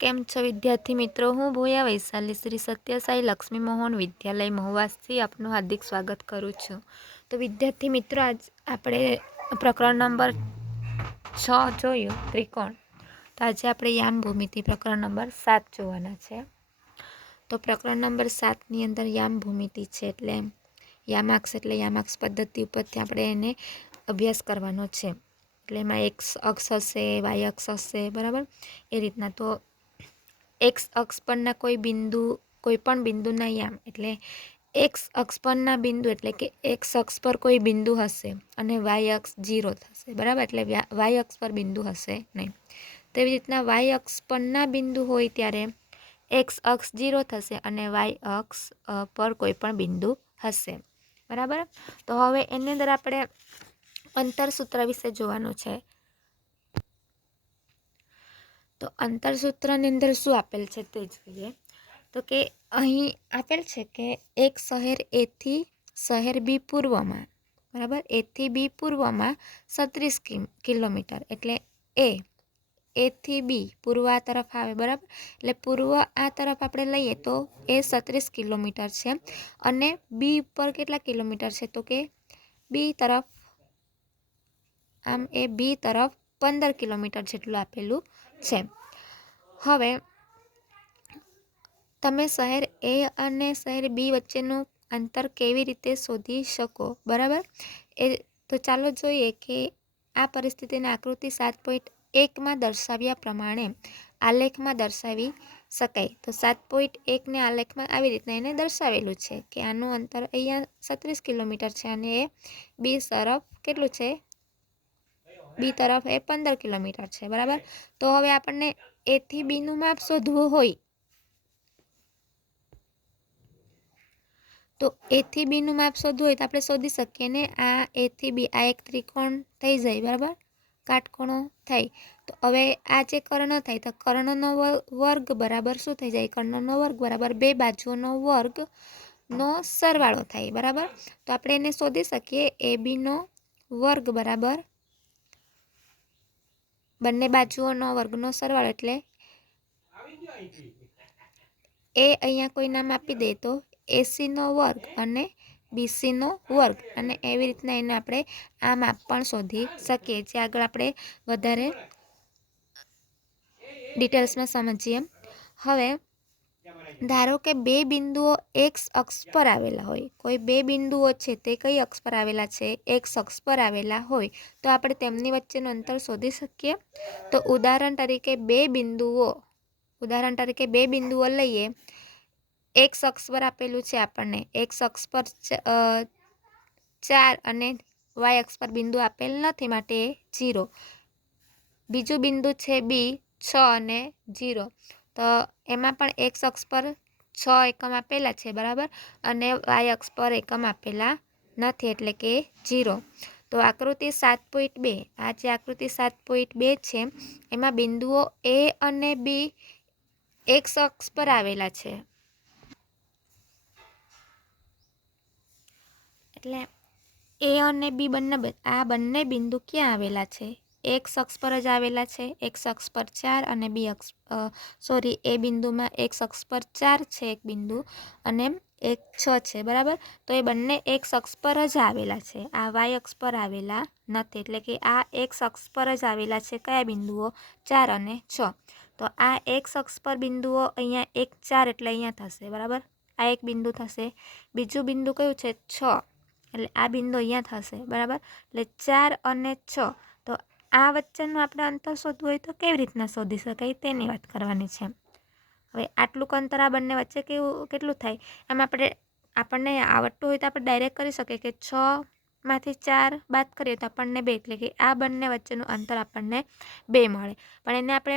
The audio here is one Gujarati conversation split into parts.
કેમ છો વિદ્યાર્થી મિત્રો? હું ભોયા વૈશાલી શ્રી સત્યસાઈ લક્ષ્મી મોહન વિદ્યાલય મહુવાથી આપનું હાર્દિક સ્વાગત કરું છું. તો વિદ્યાર્થી મિત્રો, આજ આપણે પ્રકરણ નંબર 6 જોયું, ત્રિકોણ. તો આજે આપણે યામ ભૂમિતિ પ્રકરણ નંબર 7 જોવાના છે. તો પ્રકરણ નંબર 7ની અંદર યામ ભૂમિતિ છે, એટલે યામાક્ષ પદ્ધતિ ઉપરથી આપણે એને અભ્યાસ કરવાનો છે. એટલે એમાં એક્સ અક્ષ હશે, વાય અક્ષ હશે, બરાબર? એ રીતના. તો એક્સ અક્ષ પરના કોઈ પણ બિંદુના યામ, એટલે એક્સ અક્ષ પરના બિંદુ એટલે કે એક્સ અક્ષ પર કોઈ બિંદુ હશે અને વાય અક્ષ 0 થશે, બરાબર? એટલે વાય અક્ષ પર બિંદુ હશે નહીં. તેવી રીતના વાય અક્ષ પરના બિંદુ હોય ત્યારે એક્સ અક્ષ 0 થશે અને વાય અક્ષ પર કોઈ પણ બિંદુ હશે, બરાબર? તો હવે એની અંદર આપણે અંતરસૂત્ર વિશે જોવાનું છે. તો અંતરસૂત્રની અંદર શું આપેલ છે તે જોઈએ. તો કે અહીં આપેલ છે કે એક શહેર એ થી શહેર બી પૂર્વમાં, બરાબર? એ થી બી પૂર્વમાં 36 કિલોમીટર, એટલે એ થી બી પૂર્વ આ તરફ આવે, બરાબર? એટલે પૂર્વ આ તરફ આપણે લઈએ તો એ 36 કિલોમીટર છે. અને બી ઉપર કેટલા કિલોમીટર છે? તો કે બી તરફ, આમ એ બી તરફ 15 કિલોમીટર જેટલું આપેલું છે. હવે તમે શહેર એ અને શહેર બી વચ્ચેનું અંતર કેવી રીતે શોધી શકો, બરાબર? તો ચાલો જોઈએ કે આ પરિસ્થિતિને આકૃતિ 7.1માં દર્શાવ્યા પ્રમાણે આલેખમાં દર્શાવી શકાય. તો 7.1ને આલેખમાં આવી રીતના એને દર્શાવેલું છે કે આનું અંતર અહીંયા 36 કિલોમીટર છે અને એ બી તરફ કેટલું છે? બી તરફ એ 15 કિલોમીટર છે, બરાબર? તો હવે આપણને એ થી બીનું માપ શોધવું હોય તો એ થી બીનું માપ શોધવું હોય તો આપણે શોધી શકીએ ને. આ એ થી બી, આ એક ત્રિકોણ થઈ જાય, બરાબર? કાટખૂણો થાય. તો હવે આ જે કર્ણ થાય તો કર્ણનો વર્ગ બરાબર શું થઈ જાય? કર્ણનો વર્ગ બરાબર 2 બાજુઓનો વર્ગનો સરવાળો થાય, બરાબર? તો આપણે એને શોધી શકીએ. એ બીનો વર્ગ બરાબર બંને બાજુઓનો વર્ગનો સરવાળો, એટલે એ અહીંયા કોઈ નામ આપી દે તો એસીનો વર્ગ અને બીસીનો વર્ગ, અને એવી રીતના એને આપણે આ માપ પણ શોધી શકીએ. જે આગળ આપણે વધારે ડિટેલ્સમાં સમજીએ. હવે ધારો કે બે બિંદુઓ એક્સ અક્ષ પર આવેલા હોય. કોઈ બે બિંદુઓ છે તે કઈ અક્ષ પર આવેલા છે? એક્સ અક્ષ પર આવેલા હોય તો આપણે તેમની વચ્ચેનું અંતર શોધી શકીએ. તો ઉદાહરણ તરીકે બે બિંદુઓ લઈએ. એક્સ અક્ષ પર આપેલું છે આપણને, એક્સ અક્ષ પર 4 અને વાય અક્ષ પર બિંદુ આપેલ નથી, માટે 0. બીજું બિંદુ છે બી, 6 અને 0. તો એમાં પણ એક્સ અક્ષ પર 6 એકમ આપેલા છે, બરાબર? અને વાય અક્ષ પર એકમ આપેલા નથી, એટલે કે 0. તો આકૃતિ 7.2, આ જે આકૃતિ 7.2 છે એમાં બિંદુઓ એ અને બી એક્સ અક્ષ પર આવેલા છે. એટલે એ અને બી બંને બિંદુ ક્યાં આવેલા છે? એક્સ અક્ષ પર જ આવેલા છે. એક્સ અક્ષ પર 4 અને એ બિંદુમાં એક્સ અક્ષ પર 4 છે એક બિંદુ અને એક 6 છે, બરાબર? તો એ બંને એક્સ અક્ષ પર જ આવેલા છે. આ વાય અક્ષ પર આવેલા નથી, એટલે કે આ એક્સ અક્ષ પર જ આવેલા છે. કયા બિંદુઓ? 4 અને 6. તો આ એક્સ અક્ષ પર બિંદુઓ અહીંયા 1, 4 એટલે અહીંયા થશે, બરાબર? આ એક બિંદુ થશે. બીજું બિંદુ કયું છે? 6, એટલે આ બિંદુ અહીંયા થશે, બરાબર? એટલે 4 અને 6. તો આ વચ્ચેનું આપણે અંતર શોધવું હોય તો કેવી રીતના શોધી શકાય તેની વાત કરવાની છે. હવે આટલું અંતર આ બંને વચ્ચે કેટલું થાય? એમ આપણને આવડતું હોય તો આપણે ડાયરેક્ટ કરી શકીએ કે 6માંથી 4 બાદ કરીએ તો આપણને 2, એટલે કે આ બંને વચ્ચેનું અંતર આપણને 2 મળે. પણ એને આપણે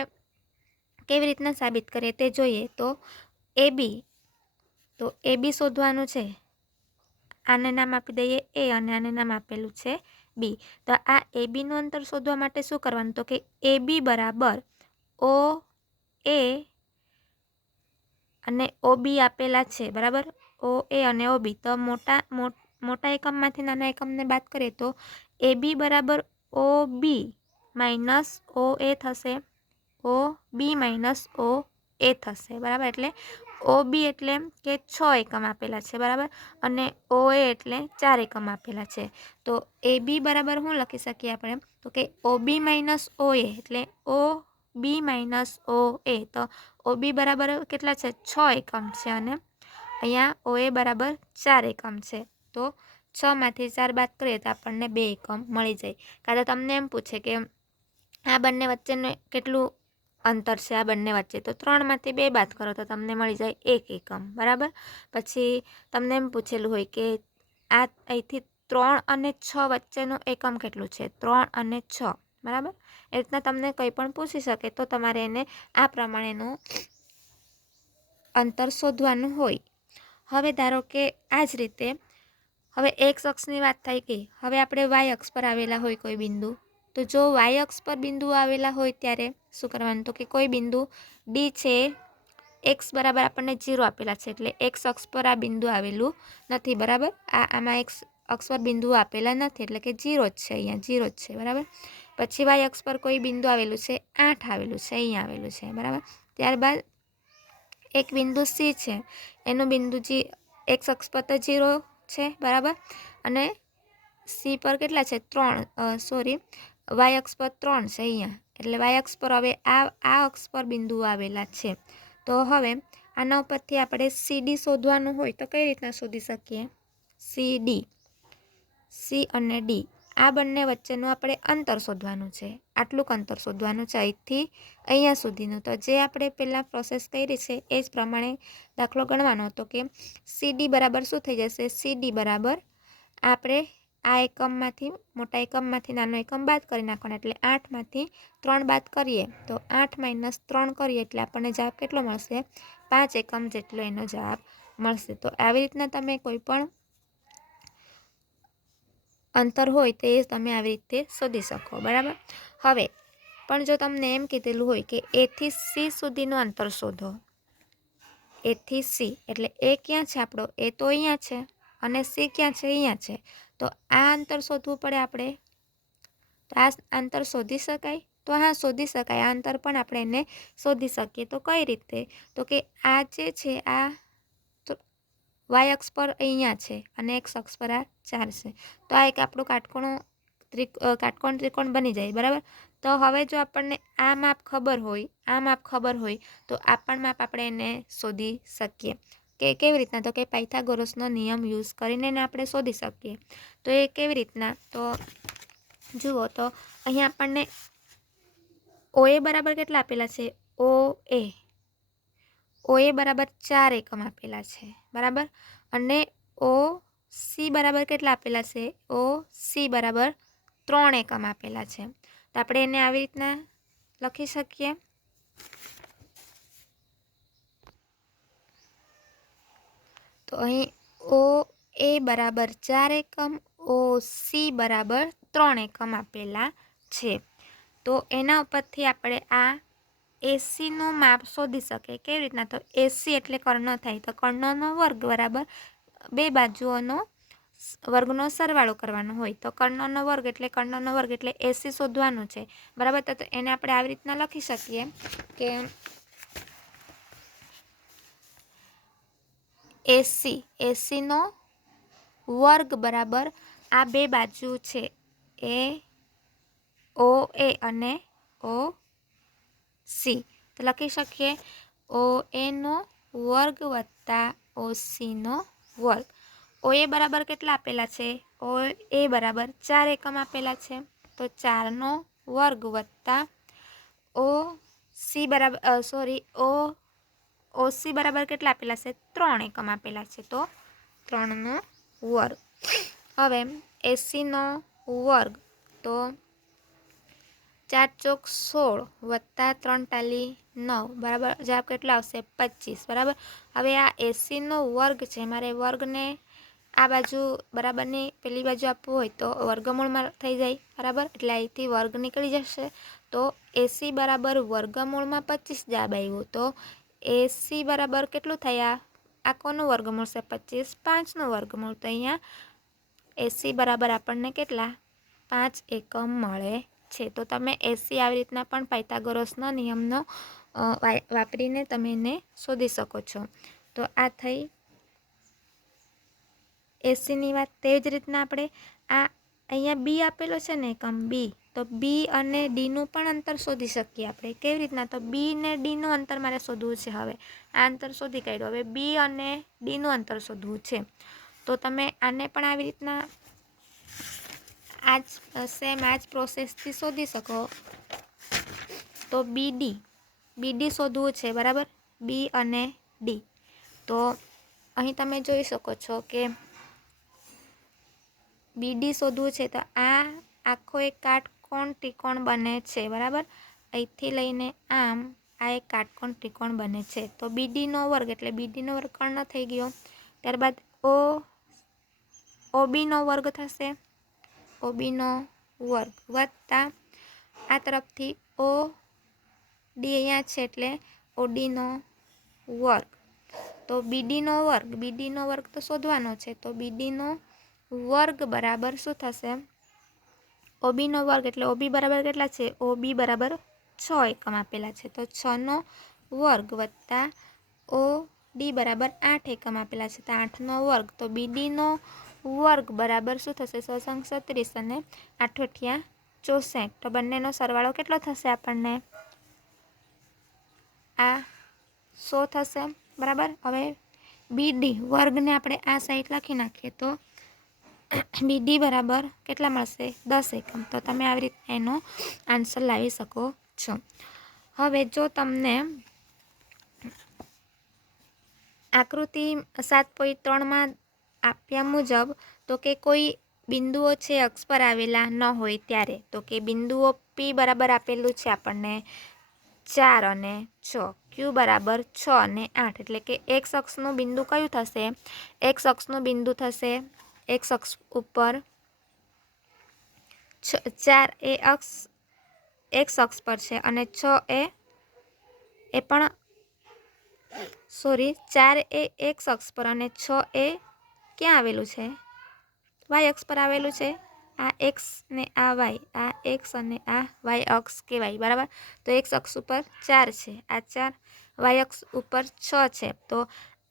કેવી રીતના સાબિત કરીએ તે જોઈએ. તો એ બી શોધવાનું છે. આને નામ આપી દઈએ એ અને આને નામ આપેલું છે બી. તો આ એ બીનું અંતર શોધવા માટે શું કરવાનું? તો કે એ બી બરાબર ઓ એ અને ઓ બી આપેલા છે, બરાબર? ઓ એ અને ઓ બી. તો મોટા એકમમાંથી નાના એકમને બાદ કરીએ તો એ બી બરાબર ઓ બી માઇનસ ઓ એ થશે, ओ बी माइनस ओ ए थशे बराबर। एटले ओ बी एटले के 6 एकम आपेला छे बराबर अने ओ ए एटले 4 एकम आपेला छे। तो ए बी बराबर हूँ लखी सकीए आपणे तो के ओ बी माइनस ओ ए एटले ओ बी माइनस ओ ए। तो ओ बी बराबर केटला छे 6 एकम छे अने अहींया ओ ए बराबर 4 एकम छे। तो 6 मांथी 4 बाद करीए तो आपणने 2 एकम मळी जाय। कां तो तमने एम पूछे के आ बंने वच्चेनुं केटलुं अंतर छे आ बंने वच्चे तो 3 मांथी 2 बाद करो तो तमने मळी जाय 1 एकम बराबर। पछी तमने एम पूछेलुं होय के आ अहींथी 3 અને 6 वच्चेनुं एकम केटलुं छे 3 અને 6 बराबर। ए रीतना तमने कंई पण पूछी शके तो तमारे एने आ प्रमाणेनुं अंतर शोधवानुं होय। हवे धारो के आ ज रीते हवे एक्स अक्षनी वात थई गई। हवे आपणे वाय अक्ष पर आवेला होय कोई बिंदु तो जो वाय अक्ष पर बिंदु आवेला होय त्यारे शुं करवानुं तो के कोई बिंदु डी छे एक्स बराबर आपणे 0 आपेला छे एटले एक्स अक्ष पर आ बिंदु आवेलुं नथी बराबर। आमां एक्स अक्ष पर बिंदु आपेला नथी एटले के 0 ज छे अहींया 0 ज छे बराबर। पछी वाय अक्ष पर कोई बिंदु आवेलुं छे 8 आवेलुं छे अहींया आवेलुं छे बराबर। त्यारबाद एक बिंदु सी छे एनुं बिंदु जी एक्स अक्ष पर तो 0 छे बराबर अने सी पर केटला छे 3 सॉरी वाय अक्ष पर 3 छे अहींया एटले वाय अक्ष पर हवे आ अक्ष पर बिंदु आवेला छे। तो हवे आना उपरथी आपणे सीडी शोधवानुं होय तो कई रीतना शोधी सकीए सीडी सी अने डी आ बंने वच्चेनुं आपणे अंतर शोधवानुं छे। आटલું अंतर शोधवानुं छे અહીંથી અહીંયા સુધીનું। तो जे આપણે પહેલાં प्रोसेस करी छे ए ज प्रमाणे दाखलो गणવાનો હતો કે सीडी बराबर शुं थई जशे सीडी बराबर આપણે आ एकममांथी मोटा एकममांथी नानो एकम बाद करी नाखवानो एटले 8 मांथी 3 बाद करीए तो 8 माइनस 3 करीए एटले आपणे जवाब केटलो मळशे 5 एकम जेटलो एनो जवाब मळशे। तो આવી રીતના તમે કોઈ પણ अंतर होय तो ए तमे आवी रीते शोधी शको बराबर। हवे पण जो तमने एम कीधेलुं होय के ए थी सी सुधीनुं अंतर शोधो ए थी सी एटले ए क्यां छे आपणो ए तो अहींया छे अने सी क्यां छे अहींया छे। तो आ अंतर शोधवुं पड़े आपणे तो आ अंतर शोधी शकाय तो हाँ शोधी शकाय। आ अंतर पण आपणे एने शोधी शकीए तो कई रीते तो के आ जे छे आ वाय अक्ष पर अहींया छे अने एक्स अक्ष पर आ 4 छे तो आ एक आपणो काटकोण त्रिकोण बनी जाए बराबर। तो हवे जो आपणने आ माप खबर होय तो आ पण माप आपणे एने शोधी शकीए के केवी रीतना तो के पायथागोरसनो नियम यूज करीने आपणे शोधी शकीए। तो ए केवी रीतना तो जुओ तो अहीं आपणने ओ ए बराबर केटला आपेला छे ओ ए बराबर 4 एकम आपेला छे बराबर अने ओ सी बराबर केटला आपेला छे ओ सी बराबर 3 एकम आपेला छे। तो आपणे एने आवी रीतना लखी शकीए तो अहीं ओ ए बराबर 4 एकम ओ सी बराबर 3 एकम आपेला छे। तो एना उपरथी आपणे आ एसी નું માપ શોધી શકે કેવી રીતના તો એસી એટલે કર્ણ થાય તો કર્ણનો વર્ગ બરાબર બે બાજુઓનો વર્ગનો સરવાળો કરવાનો હોય તો કર્ણનો વર્ગ એટલે એસી શોધવાનું છે બરાબર। તો એને આપણે આવી રીતના લખી શકીએ કે એસીનો વર્ગ બરાબર આ બે બાજુ છે એ ओ ए अने ओ सी तो लखी शकीए ओ ए नो वर्ग वत्ता ओ सी नो वर्ग। ओ ए बराबर केटला आपेला छे ओ ए बराबर 4 एकम आपेला छे तो 4 नो वर्ग वत्ता ओ सी बराबर ओ सी बराबर केटला आपेला छे 3 एकम आपेला छे तो 3 नो वर्ग। हवे एसी नो वर्ग तो 4 ચોક 16 वत्ता 3 टाली 9 बराबर जवाब केटलो आवशे 25 बराबर। हवे आ एसी नो वर्ग छे मारे वर्ग ने आ बाजू बराबर ने पेली बाजू आपवुं होय तो वर्गमूळमां थई जाय बराबर एटले અહીંથી वर्ग નીકળી जशे तो एसी बराबर वर्गमूळमां 25 जवाब आव्यो। तो एसी बराबर केटलुं थया आ कोनुं वर्गमूळ छे 25 5 નું વર્ગમૂળ तो अहींया एसी बराबर आपणने केटला 5 एकम मळे છે. તો તમે 80 આવી રીતના પણ પાયથાગોરસનો નિયમનો વાપરીને તમે એને શોધી શકો છો. તો આ થઈ 80ની વાત. તેવી જ રીતના આપણે આ અહીંયા બી આપેલો છે ને એકમ બી, તો બી અને ડીનું પણ અંતર શોધી શકીએ આપણે. કેવી રીતના? તો બી ને ડીનું અંતર મારે શોધવું છે. હવે આ અંતર શોધી કાઢ્યું. હવે બી અને ડીનું અંતર શોધવું છે. તો તમે આને પણ આવી રીતના આ જ પ્રોસેસથી શોધી શકો. તો બીડી શોધવું છે, બરાબર, બી અને ડી. તો અહીં તમે જોઈ શકો છો કે બીડી શોધવું છે. તો આ આખો એક કાટકોણ ત્રિકોણ બને છે, બરાબર. અહીંથી લઈને આમ આ એક કાટકોણ ત્રિકોણ બને છે. તો બીડીનો વર્ગ એટલે બીડીનો વર્ગ કર્ણ થઈ ગયો. ત્યારબાદ ઓબીનો વર્ગ થશે, ઓબીનો વર્ગ વત્તા આ તરફથી ઓ ડી અહીંયા છે એટલે ઓડીનો વર્ગ. તો બીડીનો વર્ગ તો શોધવાનો છે. તો બીડીનો વર્ગ બરાબર શું થશે? ઓબીનો વર્ગ એટલે ઓબી બરાબર કેટલા છે? ઓબી બરાબર 6 એકમ આપેલા છે. તો 6નો વર્ગ વત્તા ઓ ડી બરાબર 8 એકમ આપેલા છે. તો 8નો વર્ગ. તો બીડીનો વર્ગ બરાબર શું થશે? 636 અને 8 × 64. તો બંનેનો સરવાળો કેટલો થશે આપણને? આ 100 થશે, બરાબર. હવે બીડી વર્ગને આપણે આ સાઈડ લખી નાખીએ તો બીડી બરાબર કેટલા મળશે? 10 એકમ. તો તમે આવી રીતે એનો આન્સર લાવી શકો છો. હવે જો તમને આકૃતિ 7.3માં આપ્યા મુજબ તો કે કોઈ બિંદુઓ છે અક્ષ પર આવેલા ન હોય ત્યારે, તો કે બિંદુઓ પી બરાબર આપેલું છે આપણને 4 અને 6, ક્યુ બરાબર 6 અને 8, એટલે કે એક્સ અક્ષનું બિંદુ કયું થશે? એક્સ અક્ષનું બિંદુ થશે એક્સ અક્ષ ઉપર 4 એ એક્સ અક્ષ પર છે અને 6 એ પણ 4 એ એક્સ અક્ષ પર અને 6 એ ક્યાં આવેલું છે? વાય અક્ષ પર આવેલું છે. આ એક્સ ને આ વાય, આ એક્સ અને આ વાય અક્ષ કહેવાય, બરાબર. તો એક્સ અક્ષ ઉપર 4 છે, આ 4 વાય અક્ષ ઉપર 6 છે. તો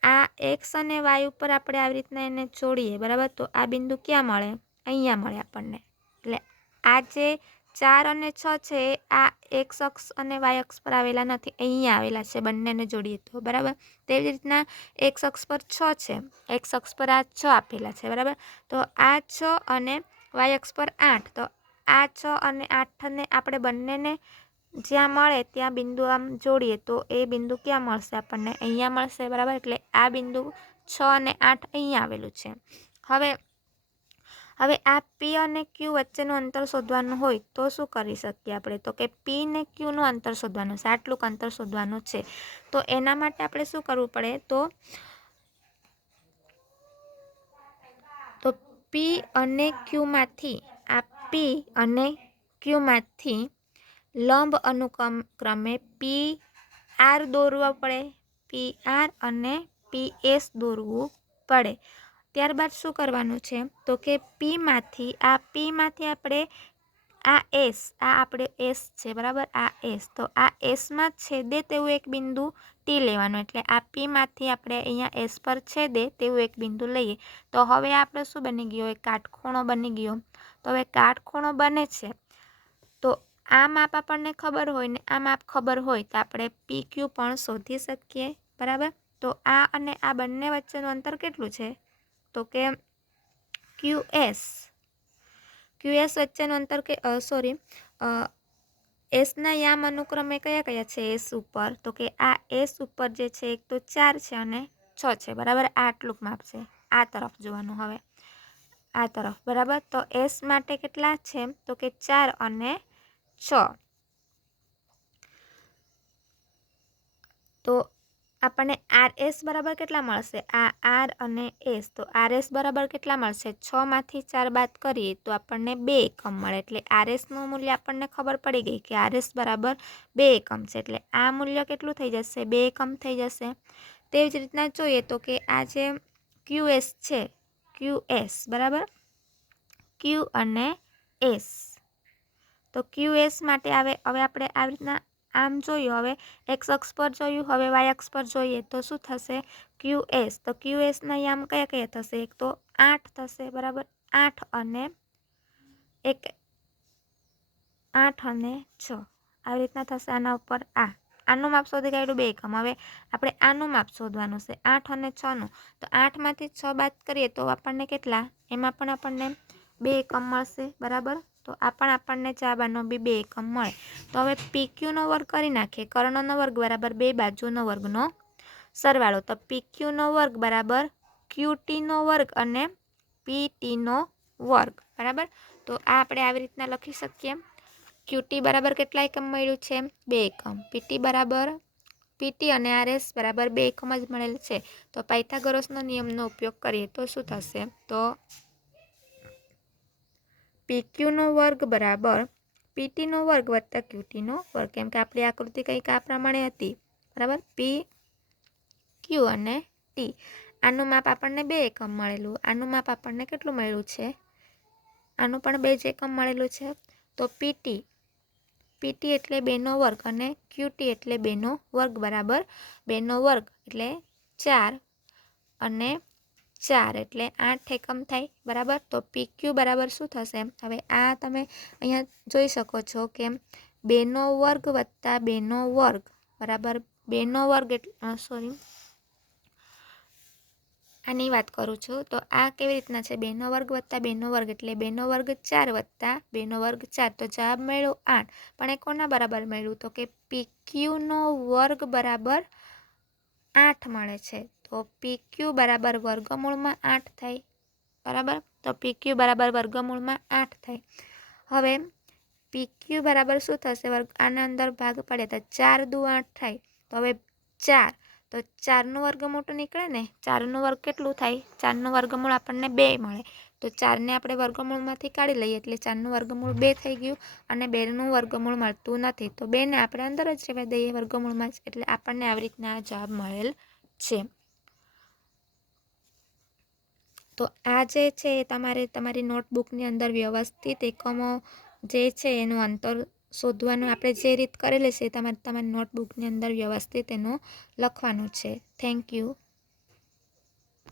આ એક્સ અને વાય ઉપર આપણે આવી રીતના એને જોડીએ, બરાબર. તો આ બિંદુ ક્યાં મળે? અહીંયા મળે આપણને. એટલે આ જે 4 અને 6 છે આ એક્સ અક્ષ અને વાય અક્ષ પર આવેલા નથી, અહીંયા આવેલા છે. બંનેને જોડીએ તો, બરાબર. તેવી જ રીતના એક્સ અક્ષ પર 6 છે, એક્સ અક્ષ પર આ 6 આપેલા છે, બરાબર. તો આ 6 અને વાય અક્ષ પર 8. તો આ 6 અને 8ને આપણે બંનેને જ્યાં મળે ત્યાં બિંદુ આમ જોડીએ તો એ બિંદુ ક્યાં મળશે આપણને? અહીંયા મળશે, બરાબર. એટલે આ બિંદુ 6 અને 8 અહીંયા આવેલું છે. હવે આ પી અને ક્યુ વચ્ચેનું અંતર શોધવાનું હોય તો શું કરી શકીએ આપણે? તો કે પી ને ક્યુનું અંતર શોધવાનું છે, આટલું અંતર શોધવાનું છે. તો એના માટે આપણે શું કરવું પડે? તો પી અને ક્યુમાંથી લંબ અનુક્રમે પી આર દોરવા પડે, પી આર અને પી એસ દોરવું પડે. ત્યારબાદ શું કરવાનું છે? તો કે પીમાંથી આપણે આ આપણે એસ છે, બરાબર. આ એસ, તો આ એસમાં છેદે તેવું એક બિંદુ ટી લેવાનું. એટલે આ પીમાંથી આપણે અહીંયા એસ પર છેદે તેવું એક બિંદુ લઈએ. તો હવે આપણે શું બની ગયો? એક કાટખૂણો બની ગયો. તો હવે કાટખૂણો બને છે તો આ માપ આપણને ખબર હોય ને આ માપ ખબર હોય તો આપણે પી ક્યુ પણ શોધી શકીએ, બરાબર. તો આ અને આ બંને વચ્ચેનું અંતર કેટલું છે? તો કે ક્યુએસ વચ્ચેનું અંતર એસના યામ અનુક્રમે કયા કયા છે એસ ઉપર? તો કે આ એસ ઉપર જે છે એક તો 4 છે અને 6 છે, બરાબર. આટલું માપ છે. આ તરફ જોવાનું. હવે આ તરફ, બરાબર. તો એસ માટે કેટલા છે? તો કે 4 અને 6. તો આપણને આર એસ બરાબર કેટલા મળશે? આ આર અને એસ. તો આર એસ બરાબર કેટલા મળશે? 6માંથી 4 બાદ કરીએ તો આપણને 2 એકમ મળે. એટલે આર એસનું મૂલ્ય આપણને ખબર પડી ગઈ કે આર એસ બરાબર 2 એકમ છે. એટલે આ મૂલ્ય કેટલું થઈ જશે? 2 એકમ થઈ જશે. તેવી જ રીતના જોઈએ તો કે આ જે ક્યુએસ છે, ક્યુએસ, બરાબર, ક્યુ અને એસ. તો QS માટે હવે આપણે આવી રીતના આમ જોયું, હવે એક્સ અક્ષ પર જોયું, હવે વાય અક્ષ પર જોઈએ તો શું થશે? QS. તો QSના યામ કયા કયા થશે? એક તો 8 થશે, બરાબર, 8 અને 6 આવી રીતના થશે. આના ઉપર આનું માપ શોધી કાઢ્યું 2 એકમ. હવે આપણે આનું માપ શોધવાનું છે 8 અને 6નું. તો 8માંથી 6 બાદ કરીએ તો આપણને કેટલા? એમાં પણ આપણને 2 એકમ મળશે, બરાબર. તો આ પણ આપણને જવાબનો બી 2 એકમ મળે. તો હવે PQનો વર્ગ કરી નાખીએ. કર્ણનો વર્ગ બરાબર 2 બાજુનો વર્ગનો સરવાળો. તો PQનો વર્ગ બરાબર QTનો વર્ગ અને PTનો વર્ગ, બરાબર. તો આ આપણે આવી રીતના લખી શકીએ. QT બરાબર કેટલા એકમ મળ્યું છે? 2 એકમ. PT અને RS બરાબર 2 એકમ જ મળેલ છે. તો પાયથાગોરસનો નિયમનો ઉપયોગ કરીએ તો શું થશે? તો PQનો વર્ગ બરાબર PTનો વર્ગ વત્તા QTનો વર્ગ. કેમ કે આપણી આકૃતિ કંઈક આ પ્રમાણે હતી, બરાબર. PQ અને T. આનું માપ આપણને 2 એકમ મળેલું. આનું માપ આપણને કેટલું મળ્યું છે? આનું પણ 2 જ એકમ મળેલું છે. તો PT એટલે 2નો વર્ગ અને QT એટલે 2નો વર્ગ બરાબર 2નો વર્ગ એટલે 4 અને 4 એટલે 8 એકમ થાય, બરાબર. તો PQ બરાબર શું થશે? હવે આ તમે અહીંયા જોઈ શકો છો કે 2નો વર્ગ વત્તા 2નો વર્ગ બરાબર 2નો વર્ગ એટલે આની વાત કરું છું. તો આ કેવી રીતના છે? 2નો વર્ગ વત્તા 2નો વર્ગ એટલે 2નો વર્ગ 4 વત્તા 2નો વર્ગ 4. તો જવાબ મળ્યો 8. પણ એ કોના બરાબર મળ્યું? તો કે PQનો વર્ગ બરાબર 8 મળે છે. તો PQ બરાબર વર્ગમૂળમાં 8 થાય, બરાબર. તો PQ બરાબર વર્ગમૂળમાં 8 થાય. હવે PQ બરાબર શું થશે? વર્ગ આના અંદર ભાગ પડે તો 4 દુ 8 થાય. તો હવે 4, તો 4નું વર્ગમૂળ તો નીકળે ને. 4નું વર્ગ કેટલું થાય? 4નું વર્ગમૂળ આપણને 2 મળે. તો 4ને આપણે વર્ગમૂળમાંથી કાઢી લઈએ એટલે 4નું વર્ગમૂળ 2 થઈ ગયું અને 2નું વર્ગમૂળ મળતું નથી. તો 2ને આપણે અંદર જ રહેવા દઈએ વર્ગમૂળમાં જ. એટલે આપણને આવી રીતના આ જવાબ મળેલ છે. તો આ જે છે તમારે તમારી નોટબુકની અંદર વ્યવસ્થિત એકમો જે છે એનું અંતર શોધવાનું આપણે જે રીત કરેલી છે તમારી નોટબુકની અંદર વ્યવસ્થિત એનું લખવાનું છે. Thank you.